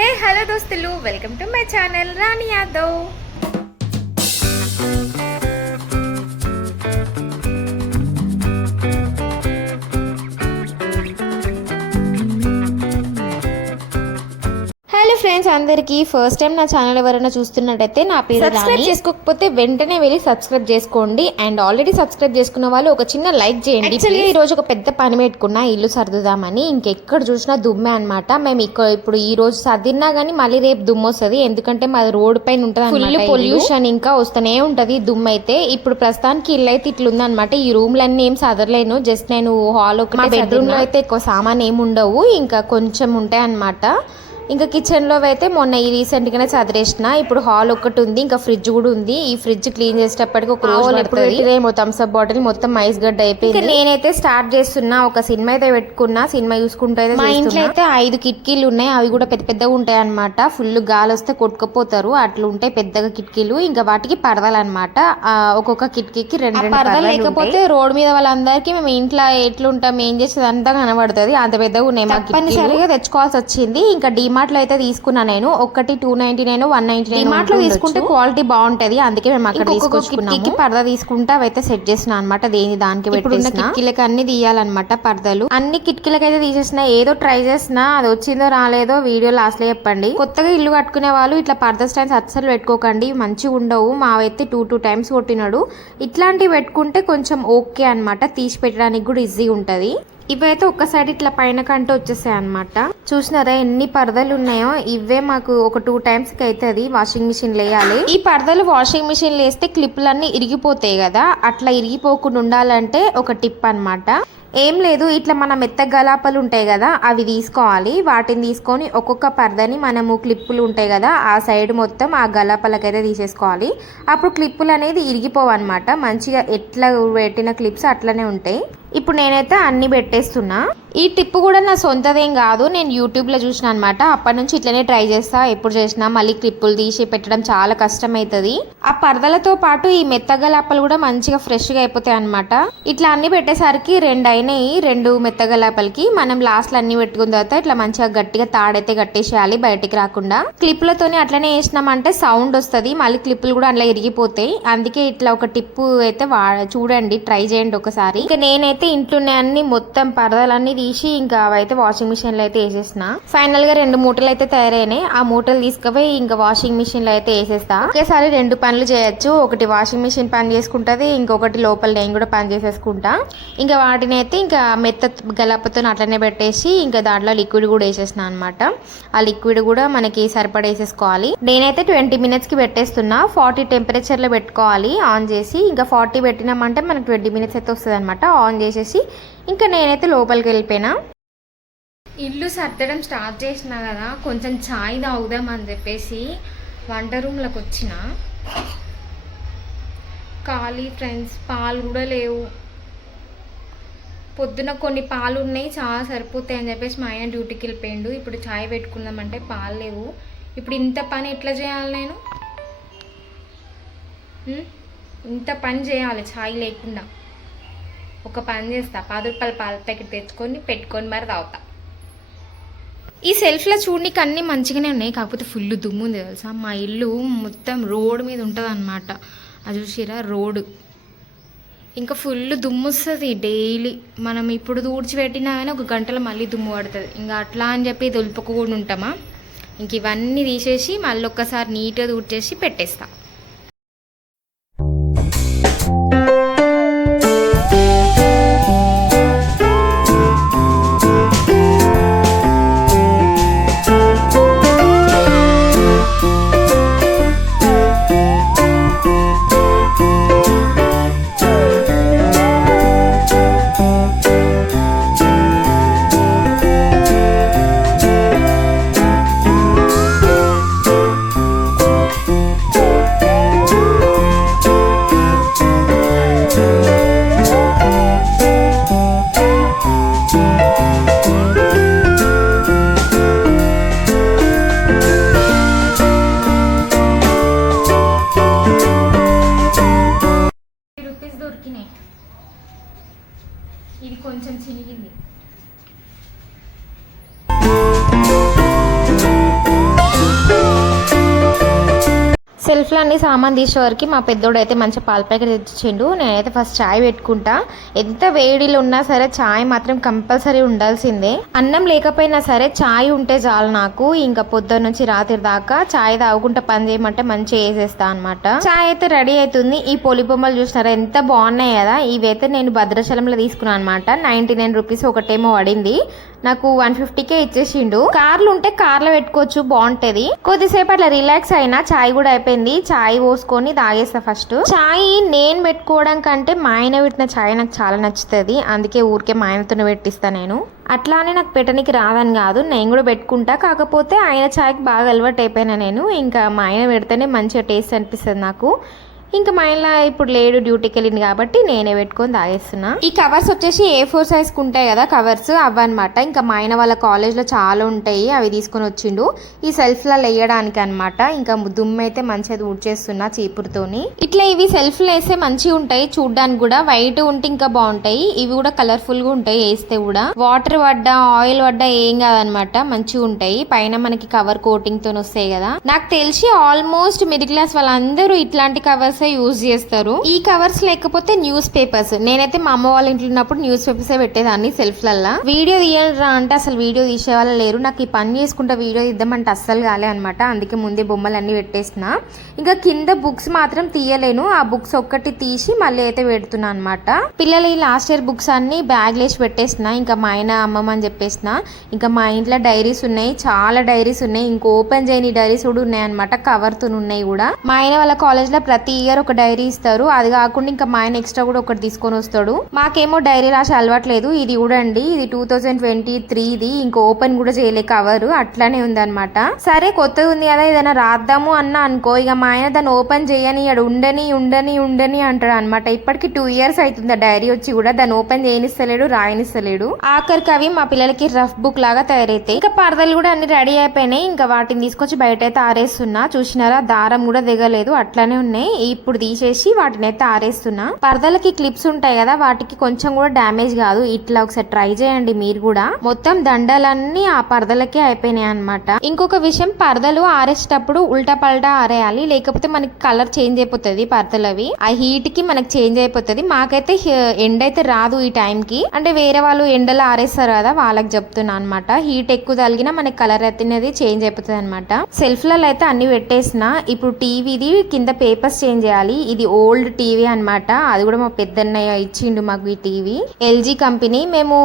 Hey hello దోస్తులు, welcome to my channel Rani Yadav. Hello friends, అందరికీ first time నా channel ఎవరైనా చూస్తున్నట్టయితే నా పేరు సబ్స్క్రైబ్ చేసుకోకపోతే వెంటనే వెళ్ళి సబ్స్క్రైబ్ చేసుకోండి. అండ్ ఆల్రెడీ సబ్స్క్రైబ్ చేసుకున్న వాళ్ళు ఒక చిన్న లైక్ చేయండి. యాక్చువల్లీ ఈ రోజు ఒక పెద్ద పని పెట్టుకున్నా, ఇల్లు సర్దుదామని. ఇంకెక్కడ చూసినా దుమ్మే అనమాట. మేము ఇప్పుడు ఈ రోజు సర్దిన్నా గానీ మళ్ళీ రేపు దుమ్ము వస్తుంది, ఎందుకంటే మాది రోడ్ పైన ఉంటుంది, ఫుల్ పొల్యూషన్ ఇంకా వస్తూనే ఉంటది దుమ్ము అయితే. ఇప్పుడు ప్రస్తుతానికి ఇల్లు అయితే ఇట్లుందనమాట. ఈ రూమ్లన్నీ ఏం సదరలేను, జస్ట్ నేను హాల్ ఒకటి, బెడ్రూమ్ లో అయితే ఎక్కువ సామాన్ ఏమి ఉండవు, ఇంకా కొంచెం ఉంటాయి అనమాట. ఇంకా కిచెన్లో అయితే మొన్న ఈ రీసెంట్గానే చదిరేసిన. ఇప్పుడు హాల్ ఒకటి ఉంది, ఇంకా ఫ్రిడ్జ్ కూడా ఉంది. ఈ ఫ్రిడ్జ్ క్లీన్ చేసేటప్పటికి ఒక రోజు ఎప్పుడు థమ్స్అప్ బాటిల్ మొత్తం ఐస్ గడ్డ అయిపోయింది. నేనైతే స్టార్ట్ చేస్తున్నా, ఒక సినిమా అయితే పెట్టుకున్నా, సినిమా చూసుకుంటూ అయితే. మా ఇంట్లో అయితే 5 కిటికీలు ఉన్నాయి, అవి కూడా పెద్ద పెద్దగా ఉంటాయి అనమాట. ఫుల్ గాలి వస్తే కొట్టుకుపోతారు, అట్లా ఉంటాయి పెద్దగా కిటికీలు. ఇంకా వాటికి పరదాలు అనమాట, ఒక్కొక్క కిటికీకి 2 పరదాలు. లేకపోతే రోడ్ మీద వాళ్ళందరికీ మేము ఇంట్లో ఎట్లుంటాం, ఏం చేసేది అంతా కనబడుతుంది, అంత పెద్దగా ఉన్నాయి. మాకు తప్పనిసరిగా తెచ్చుకోవాల్సి వచ్చింది. ఇంకా డిమార్ట్ లో అయితే తీసుకున్నా నేను. ఒకటి 299, 199. డిమార్ట్ లో తీసుకుంటే క్వాలిటీ బాగుంటది, అందుకే మేము అక్కడ తీసుకొచ్చుకున్నాము. పరదా తీసుకుంటే అవైతే సెట్ చేసిన అనమాట, దేని దానికి పెట్టేసిన. కిటికీలకి అన్ని తీయాలన్నమాట పరదలు. అన్ని కిటికీలకి అయితే తీసేసిన. ఏదో ట్రై చేసిన, అది వచ్చిందో రాలేదో వీడియో లాస్ట్ లో చెప్పండి. కొత్తగా ఇల్లు కట్టుకునే వాళ్ళు ఇట్లా పరదా స్టాండ్స్ అస్సలు పెట్టుకోకండి, మంచిగా ఉండవు. మావైతే 2 టైమ్స్ కొట్టినాడు. ఇట్లాంటివి పెట్టుకుంటే కొంచెం ఓకే అనమాట, తీసి పెట్టడానికి కూడా ఈజీగా ఉంటది. ఇవైతే ఒక్క సైడ్ ఇట్లా పైన కంటే వచ్చేసాయి అనమాట. చూసినారా ఎన్ని పరదలు ఉన్నాయో. ఇవే మాకు ఒక 2 టైమ్స్ కి అవుతుంది వాషింగ్ మిషన్ వేయాలి. ఈ పరదలు వాషింగ్ మిషన్ వేస్తే క్లిప్లన్నీ ఇరిగిపోతాయి కదా, అట్లా ఇరిగిపోకుండా ఉండాలంటే ఒక టిప్ అనమాట. ఏం లేదు, ఇట్లా మన మెత్త గలాపలు ఉంటాయి కదా, అవి తీసుకోవాలి. వాటిని తీసుకొని ఒక్కొక్క పరదని మనము క్లిప్పులు ఉంటాయి కదా, ఆ సైడ్ మొత్తం ఆ గలాపలకైతే తీసేసుకోవాలి. అప్పుడు క్లిప్పులు అనేది ఇరిగిపోవన్నమాట, మంచిగా ఎట్లా పెట్టిన క్లిప్స్ అట్లనే ఉంటాయి. ఇప్పుడు నేనైతే అన్ని పెట్టేస్తున్నా. ఈ టిప్ కూడా నా సొంతదేం కాదు, నేను యూట్యూబ్లో చూసిన అనమాట. అప్పటి నుంచి ఇట్లనే ట్రై చేస్తా. ఎప్పుడు చేసినా మళ్ళీ క్లిప్పులు తీసి పెట్టడం చాలా కష్టం అవుతుంది. ఆ పరదలతో పాటు ఈ మెత్తగలాపలు కూడా మంచిగా ఫ్రెష్గా అయిపోతాయి అనమాట. ఇట్లా అన్ని పెట్టేసరికి 2 అయినాయి. 2 మెత్తగలాపలకి మనం లాస్ట్లో అన్ని పెట్టుకున్న తర్వాత ఇట్లా మంచిగా గట్టిగా తాడైతే కట్టేసేయాలి, బయటికి రాకుండా. క్లిప్లతోని అట్లనే వేసినామంటే సౌండ్ వస్తుంది, మళ్ళీ క్లిప్పులు కూడా అట్లా ఇరిగిపోతాయి. అందుకే ఇట్లా ఒక టిప్ అయితే చూడండి, ట్రై చేయండి ఒకసారి. ఇంకా నేనైతే ఇంట్లోనే అన్ని మొత్తం పరదాలన్నీ తీసి ఇంకా అవైతే వాషింగ్ మిషన్ లో అయితే వేసేసిన. ఫైనల్ గా 2 మూటలు అయితే తయారైనాయి. ఆ మూటలు తీసుకుపోయి ఇంకా వాషింగ్ మిషన్ లో అయితే వేసేస్తా. ఒకేసారి 2 పనులు చేయొచ్చు, ఒకటి వాషింగ్ మిషన్ పని చేసుకుంటది, ఇంకొకటి లోపల నేను కూడా పని చేసేసుకుంటా. ఇంకా వాటిని అయితే ఇంకా మెత్త గలపతో అట్లనే పెట్టేసి ఇంకా దాంట్లో లిక్విడ్ కూడా వేసేసిన అనమాట. ఆ లిక్విడ్ కూడా మనకి సరిపడేసేసుకోవాలి. నేనైతే 20 minutes కి పెట్టేస్తున్నా. 40 టెంపరేచర్ లో పెట్టుకోవాలి ఆన్ చేసి. ఇంకా 40 పెట్టినామంటే మనకి 20 minutes అయితే వస్తుంది అనమాట. ఆన్ చేసేసి ఇంకా నేనైతే లోపలికి వెళ్ళిపోయినా. ఇల్లు సర్దడం స్టార్ట్ చేసిన కదా, కొంచెం ఛాయ్ తాగుదాం అని చెప్పేసి వంట రూమ్లోకి వచ్చిన. ఖాళీ ఫ్రెండ్స్, పాలు కూడా లేవు. పొద్దున కొన్ని పాలు ఉన్నాయి, చాలా సరిపోతాయి అని చెప్పేసి మా ఆయన డ్యూటీకి వెళ్ళిపోయిండు. ఇప్పుడు ఛాయ్ పెట్టుకుందామంటే పాలు లేవు. ఇప్పుడు ఇంత పని ఎట్లా చేయాలి నేను? ఇంత పని చేయాలి ఛాయ్ లేకుండా. ఒక పని చేస్తా, 10 రూపాయల పాల ప్యాకెట్ తెచ్చుకొని పెట్టుకొని మరి తాగుతా. ఈ సెల్ఫ్లో చూడడానికి అన్నీ మంచిగానే ఉన్నాయి, కాకపోతే ఫుల్ దుమ్ము ఉంది తెలుసా. మా ఇల్లు మొత్తం రోడ్ మీద ఉంటుంది అనమాట. అది చూసిరా రోడ్డు, ఇంకా ఫుల్ దుమ్ము వస్తుంది డైలీ. మనం ఇప్పుడు తుడిచిపెట్టినా కానీ ఒక గంటలో మళ్ళీ దుమ్ము పడుతుంది. ఇంకా అట్లా అని చెప్పి దులుపుకుండా ఉంటామా. ఇంక ఇవన్నీ తీసేసి మళ్ళీ ఒక్కసారి నీట్గా తుడిచేసి పెట్టేస్తా. సెల్ఫ్లో అన్ని సామాన్ తీసేవరకు మా పెద్దోడు అయితే మంచి పాల ప్యాకెట్ తెచ్చిండు. నేనైతే ఫస్ట్ చాయ్ పెట్టుకుంటా. ఎంత వేడిలో ఉన్నా సరే చాయ్ మాత్రం కంపల్సరీ ఉండాల్సిందే. అన్నం లేకపోయినా సరే చాయ్ ఉంటే చాలు నాకు. ఇంకా పొద్దున్న నుంచి రాత్రి దాకా చాయ్ తాగుకుంటా పని చేయమంటే మంచిగా వేసేస్తా అనమాట. చాయ్ అయితే రెడీ అవుతుంది. ఈ పొలి బొమ్మలు చూసినారా ఎంత బాగున్నాయి కదా. ఇవైతే నేను భద్రాచలంలో తీసుకున్నాను అనమాట. 99 రూపీస్ ఒకటేమో పడింది. నాకు 150కే ఇచ్చేసిండు. కార్లు ఉంటే కార్లో పెట్టుకోవచ్చు, బాగుంటది. కొద్దిసేపు అట్లా రిలాక్స్ అయినా చాయ్ కూడా అయిపోయింది. చాయ్ పోసుకొని తాగేస్తా. ఫస్ట్ చాయ్ నేను పెట్టుకోవడం కంటే మా ఆయన పెట్టిన చాయ్ నాకు చాలా నచ్చుతుంది. అందుకే ఊరికే మా ఆయనతోనే పెట్టిస్తా నేను. అట్లా అని నాకు పెట్టడానికి రాదని కాదు, నేను కూడా పెట్టుకుంటా. కాకపోతే ఆయన చాయ్కి బాగా అలవాటు అయిపోయినా నేను. ఇంకా మా ఆయన పెడితేనే మంచిగా టేస్ట్ అనిపిస్తుంది నాకు. ఇంకా మా ఆయన ఇప్పుడు లేడు, డ్యూటీకి వెళ్ళింది కాబట్టి నేనే పెట్టుకొని తాగేస్తున్నా. ఈ కవర్స్ వచ్చేసి A4 సైజ్కి ఉంటాయి కదా కవర్స్, అవన్నమాట. ఇంకా మా ఆయన వాళ్ళ కాలేజ్లో చాలా ఉంటాయి, అవి తీసుకొని వచ్చిండు ఈ సెల్ఫ్లో వేయడానికి అనమాట. ఇంకా దుమ్ము అయితే మంచిగా ఊడ్చేస్తున్నా చీపురుతోని. ఇట్లా ఇవి సెల్ఫ్లో వేస్తే మంచిగా ఉంటాయి చూడ్డానికి కూడా. వైట్ ఉంటే ఇంకా బాగుంటాయి. ఇవి కూడా కలర్ఫుల్గా ఉంటాయి వేస్తే కూడా. వాటర్ పడ్డా ఆయిల్ పడ్డా ఏం కాదనమాట, మంచిగా ఉంటాయి. పైన మనకి కవర్ కోటింగ్ తో వస్తాయి కదా. నాకు తెలిసి ఆల్మోస్ట్ మిడిల్ క్లాస్ వాళ్ళందరూ ఇట్లాంటి కవర్స్ యూజ్ చేస్తారు. ఈ కవర్స్ లేకపోతే న్యూస్ పేపర్స్. నేనైతే మా అమ్మ వాళ్ళ ఇంట్లో ఉన్నప్పుడు న్యూస్ పేపర్స్ పెట్టేదాన్ని సెల్ఫ్లల్లా. వీడియో తీయరా అంటే అసలు వీడియో తీసే వాళ్ళు లేరు. నాకు ఈ పని చేసుకుంటా వీడియో తీద్దామంటే అస్సలు కాలే అనమాట. అందుకే ముందే బొమ్మలు అన్ని పెట్టేసిన. ఇంకా కింద బుక్స్ మాత్రం తీయలేను. ఆ బుక్స్ ఒక్కటి తీసి మళ్ళీ అయితే పెడుతున్నా అనమాట. పిల్లలు ఈ లాస్ట్ ఇయర్ బుక్స్ అన్ని బ్యాగ్ లేసి పెట్టేసిన. ఇంకా మా ఆయన అమ్మమ్మ అని చెప్పేసిన. ఇంకా మా ఇంట్లో డైరీస్ ఉన్నాయి, చాలా డైరీస్ ఉన్నాయి. ఇంకో ఓపెన్ చేయని డైరీస్ కూడా ఉన్నాయి అనమాట, కవర్ తో ఉన్నాయి కూడా. మా ఆయన వాళ్ళ కాలేజ్ లో ప్రతి ఇయర్ ఒక డైరీ ఇస్తారు. అది కాకుండా ఇంకా మా ఆయన ఎక్స్ట్రా కూడా ఒకటి తీసుకొని వస్తాడు. మాకేమో డైరీ రాసి అలవాట్లేదు. ఇది చూడండి, ఇది 2023ది. ఇంకా ఓపెన్ కూడా చేయలే కవర్, అట్లానే ఉంది అనమాట. సరే కొత్తది ఉంది కదా ఏదైనా రాద్దాము అన్న అనుకో, ఇక మా ఆయన దాన్ని ఓపెన్ చేయని ఉండని ఉండని ఉండని అంటాడు అనమాట. ఇప్పటికి 2 years అవుతుంది ఆ డైరీ వచ్చి కూడా. దాన్ని ఓపెన్ చేయనిస్తలేడు, రాయనిస్తలేడు. ఆఖరికి అవి మా పిల్లలకి రఫ్ బుక్ లాగా తయారైతాయి. ఇంకా పరదలు కూడా అన్ని రెడీ అయిపోయినాయి. ఇంకా వాటిని తీసుకొచ్చి బయట అయితే ఆరేస్తున్నా. చూసినారా, దారం కూడా దిగలేదు, అట్లానే ఉన్నాయి. ఇప్పుడు తీసేసి వాటిని అయితే ఆరేస్తున్నా. పరదలకి క్లిప్స్ ఉంటాయి కదా, వాటికి కొంచెం కూడా డ్యామేజ్ కాదు. ఇట్లా ఒకసారి ట్రై చేయండి మీరు కూడా. మొత్తం దండలన్నీ ఆ పరదలకే అయిపోయినాయి అనమాట. ఇంకొక విషయం, పరదలు ఆరేసేటప్పుడు ఉల్టా పల్టా ఆరేయాలి, లేకపోతే మనకి కలర్ చేంజ్ అయిపోతుంది. పరదలవి ఆ హీట్ కి మనకి చేంజ్ అయిపోతుంది. మాకైతే ఎండ అయితే రాదు ఈ టైం కి. అంటే వేరే వాళ్ళు ఎండలో ఆరేస్తారు కదా, వాళ్ళకి చెప్తున్నా అనమాట. హీట్ ఎక్కువ తగిలినా మనకి కలర్ అయితే చేంజ్ అయిపోతుంది అనమాట. సెల్ఫ్లలో అయితే అన్ని పెట్టేసిన. ఇప్పుడు టీవీది కింద పేపర్స్ చేంజ్ చేయాలి. ఇది ఓల్డ్ టీవీ అనమాట. అది కూడా మా పెద్దన్నయ్య ఇచ్చిండు మాకు ఈ టీవీ. LG company. మేము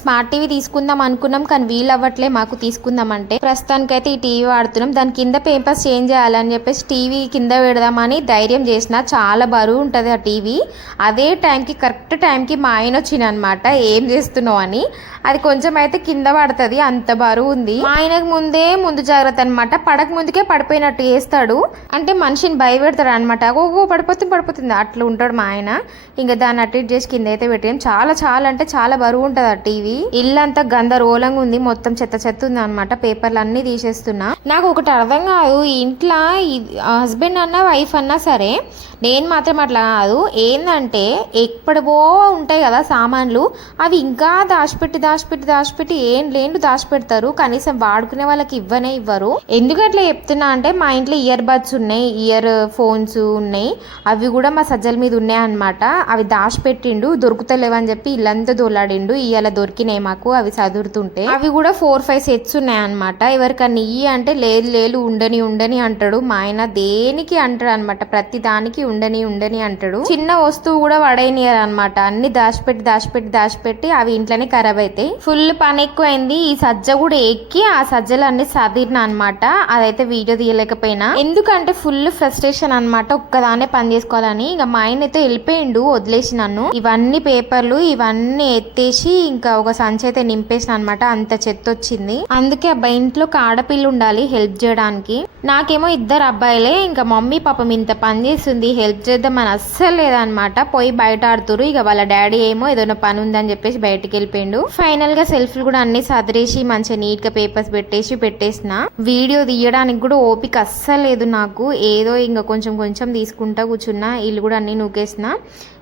స్మార్ట్ టీవీ తీసుకుందాం అనుకున్నాం, కానీ వీలు అవ్వట్లే మాకు తీసుకుందాం అంటే. ప్రస్తుతానికైతే ఈ టీవీ వాడుతున్నాం. దాని కింద పేపర్స్ చేంజ్ చేయాలని చెప్పేసి టీవీ కింద పెడదామని ధైర్యం చేసిన. చాలా బరువు ఉంటుంది ఆ టీవీ. అదే టైంకి కరెక్ట్ టైంకి మా ఆయన వచ్చిన అనమాట, ఏం చేస్తున్నావు అని. అది కొంచెం అయితే కింద పడుతుంది, అంత బరువు ఉంది. మా ఆయనకు ముందు జాగ్రత్త అనమాట. పడక ముందుకే పడిపోయినట్టు చేస్తాడు. అంటే మనిషిని భయపెడతాడు అనమాట. పడిపోతుంది అట్లా ఉంటాడు మా ఆయన. ఇంకా దాన్ని అటు చేసి కింద అయితే పెట్టాం. చాలా అంటే చాలా బరువు ఉంటుంది ఆ టీవీ. ఇల్లంతా గందరగోళంగా ఉంది, మొత్తం చెత్త ఉంది అనమాట. పేపర్లు అన్ని తీసేస్తున్నా. నాకు ఒకటి అర్థం కాదు, ఇంట్లో హస్బెండ్ అన్నా వైఫ్ అన్నా సరే, నేను మాత్రం అట్లా కాదు. ఏంటంటే ఎప్పుడో ఉంటాయి కదా సామాన్లు, అవి ఇంకా దాచిపెట్టి ఏం లేండు దాచిపెడతారు. కనీసం వాడుకునే వాళ్ళకి ఇవ్వరు. ఎందుకు అట్లా చెప్తున్నా అంటే, మా ఇంట్లో ఇయర్ బడ్స్ ఉన్నాయి, ఇయర్ ఫోన్స్ ఉన్నాయి. అవి కూడా మా సజ్జల మీద ఉన్నాయి అనమాట. అవి దాచిపెట్టిండు, దొరుకుతలేవని చెప్పి ఇల్లంతా దొల్లాడిండు. ఇవాళ దొరికినాయి మాకు అవి చదువుతుంటే. అవి కూడా 4-5 సెట్స్ ఉన్నాయి అనమాట. ఎవరికన్నా ఇయ్యి అంటే లేదు ఉండని అంటాడు. మా ఆయన దేనికి అంటాడు అనమాట, ప్రతి దానికి ఉండని అంటాడు. చిన్న వస్తువు కూడా పడేయనియరు అనమాట. అన్ని దాచిపెట్టి అవి ఇంట్లోనే ఖరాబ్ అవుతాయి. ఫుల్ పని ఎక్కువైంది. ఈ సజ్జ కూడా ఎక్కి ఆ సజ్జలు అన్ని సదిరిన అనమాట. అదైతే వీడియో తీయలేకపోయినా, ఎందుకంటే ఫుల్ ఫ్రస్ట్రేషన్ అనమాట. ఒక్కదానే పని చేసుకోవాలని. ఇంకా మా ఆయన అయితే వెళ్ళిపోయిండు, వదిలేసి నన్ను. ఇవన్నీ పేపర్లు ఇవన్నీ ఎత్తేసి ఇంకా ఒక సంచి అయితే నింపేసిన అనమాట. అంత చెత్త వచ్చింది. అందుకే అబ్బాయి ఇంట్లో ఆడపిల్ల ఉండాలి హెల్ప్ చేయడానికి. నాకేమో 2 అబ్బాయిలే. ఇంకా మమ్మీ పాపం ఇంత పని చేస్తుంది, హెల్ప్ చేద్దామని అస్సలు లేదనమాట. పోయి బయట ఆడుతురు. ఇక వాళ్ళ డాడీ ఏమో ఏదైనా పని ఉందని చెప్పేసి బయటకు వెళ్ళిపోయిండు. ఫైనల్ గా సెల్ఫ్లు కూడా అన్ని సదిరేసి మంచిగా నీట్ గా పేపర్స్ పెట్టేసిన. వీడియో తీయడానికి కూడా ఓపిక అస్సలు లేదు నాకు. ఏదో ఇంకా కొంచెం తీసుకుంటా కూర్చున్నా. ఇల్లు కూడా అన్నీ నూకేసిన,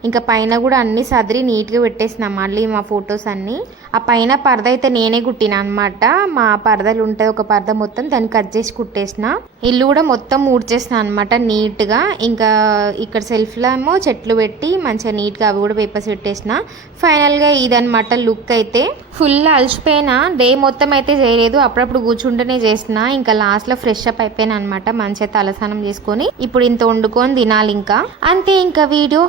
ఇంకా పైన కూడా అన్ని సదిరి నీట్గా పెట్టేసిన మళ్ళీ మా ఫొటోస్ అన్నీ. ఆ పైన పరద అయితే నేనే కుట్టిన అనమాట. మా పరదలు ఉంటుంది ఒక పరద మొత్తం, దాన్ని కట్ చేసి కుట్టేసిన. ఇల్లు కూడా మొత్తం ఊడ్చేసిన అనమాట నీట్గా. ఇంకా ఇక్కడ సెల్ఫ్లో ఏమో చెట్లు పెట్టి మంచిగా నీట్గా అవి కూడా పేపర్స్ పెట్టేసిన. ఫైనల్గా ఇదనమాట లుక్ అయితే. ఫుల్ అలసిపోయినా, డే మొత్తం అయితే చేయలేదు, అప్పుడప్పుడు కూర్చుంటూనే చేసిన. ఇంకా లాస్ట్లో ఫ్రెష్ అప్ అయిపోయినా అనమాట, మంచిగా తలస్నానం చేసుకొని ఇప్పుడు ఇంత వండుకొని తినాలి. ఇంకా అంతే. ఇంకా వీడియో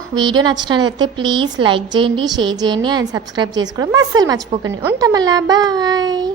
నచ్చినట్లయితే ప్లీజ్ లైక్ చేయండి, షేర్ చేయండి అండ్ సబ్స్క్రైబ్ చేసుకోవడం అస్సలు మర్చిపోకండి. ఉంటాం మళ్ళా, బాయ్.